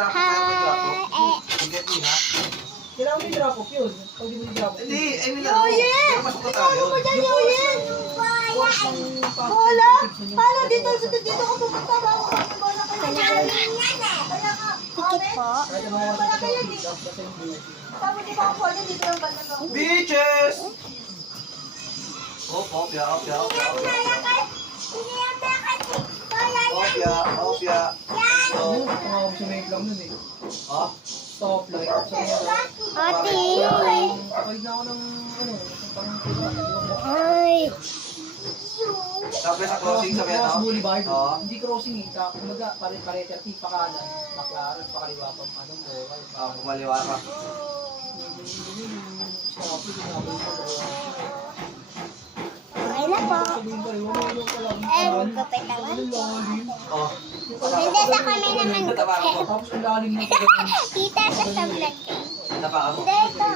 drop off. Kaya may drop off. Get me, ha? Kailangan may drop off yun. Pag di mo i-drop off. Hindi, I mean, ano? Pero pasok na tayo. Wala! Paano dito? Dito ko pupunta ba? Wala kayo. Kaya ka. Tikit po. Kahit ang mga Wala kayo pick dito. up kasi yung buhay. Tapos di ba ako pwede dito lang banda ko? Beaches! Oh, opya, opya, opya, opya. Opya, opya. Ano? Mga optionate lang nun eh. Ha? Stop light. Sa mga Ate. Kapalit na ako ng ano, parang pinaka. Ay. Sabi sa crossing sa Cross Vietnam? Boulevard. Oo. Hindi crossing eh. Kumaga, pare-pare-terti pa kanan. Baklaran, pakaliwa pa. Anong mo? Kumaliwa ka. Stop it. Ginagawa ko. Okay na po. Sabihin ko, iwan ka lang. Eh, magkapit naman. Ano lang din. Oh. Hindi sa kami naman Tapa gupit. ako. Tapos ang lalim mo pa. Kita sa vlog ko. Tapa ako. Dito.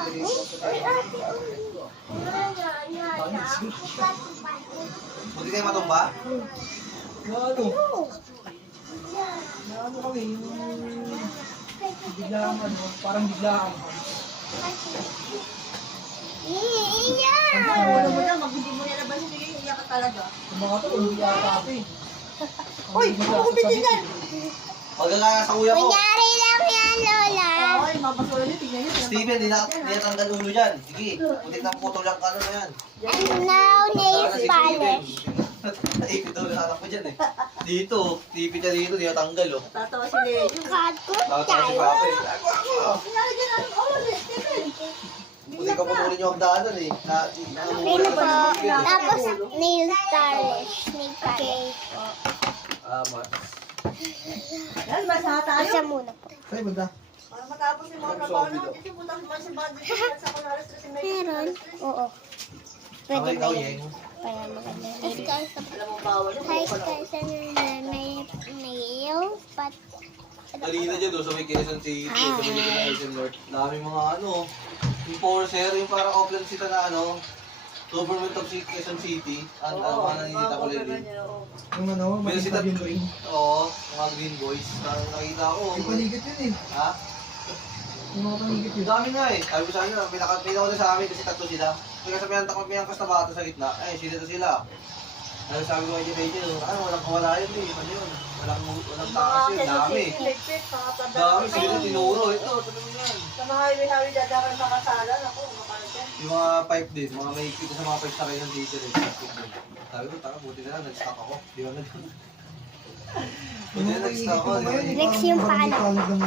Hindi kayo matumba? Na ano? Na ano kami, yung biglang ano, parang biglang. Wala mo na, hindi mo nilabas yung sige, iyak ka talaga. Yung mga to, hindi yata ako eh. Uy, makukupitin yan! Pagkakaya sa kuya ko. Kunyari lang yan, Lola. Ay, mapasulan niyo, tingnan niyo. Steven, di natanggal ulo dyan. Sige, putik na putol lang ka ano na yan. And now, nail polish. Naipit daw na anak ko dyan eh. Dito, tipid niya dito, di natanggal oh. Tatawa si Leo. God, good Tawag si time. Papa eh. Kunyari dyan, Steven. Putik ka putulin yung hagdanan eh. Okay na po. Tapos, nail polish. Nail polish po. Mas. Yan, basa tayo. Isa muna po. Sa'yo banda? Para matapos yung mga trabaho naman, dito punta si Buddy sa Kunaras kasi may Meron? Oo. Pwede Okay, ba ikaw, yun? Yeng. Kaya maganda. Hi, guys. alam mo bawal yun. Hi, guys. May nail, but... Kanina dyan doon sa may Quezon City, sa may Quezon North. Daming mga ano, enforcer, yung parang offline sita na ano, government of Quezon City, at mga naninita ko rin. Yung ano, Meron makita sila- yung green. Oo, mga green boys. Nakita ko. Yung paligid yun eh. Ha? Yung mga paligid yun. Dami nga eh. Sabi ko sa kanya, pinaka sa amin kasi tatlo sila. Kaya sa may angkas na bata sa gitna, eh, sila to sila. Ano sabi ko kay Rachel, walang kawala yun eh. Ano yun? Walang takas yun. Dami. Dami, sila tinuro. Ito, tanong yan. Sa mga highway dadakan makasalan ako, makasalan. Yung mga pipe din, mga may kita sa mga pipe sa kayo dito rin. Sabi ko, taka, buti na lang, nag-stock ako. Di ba nag- Buti na nag-stock ako. di ba? Next yung paalam.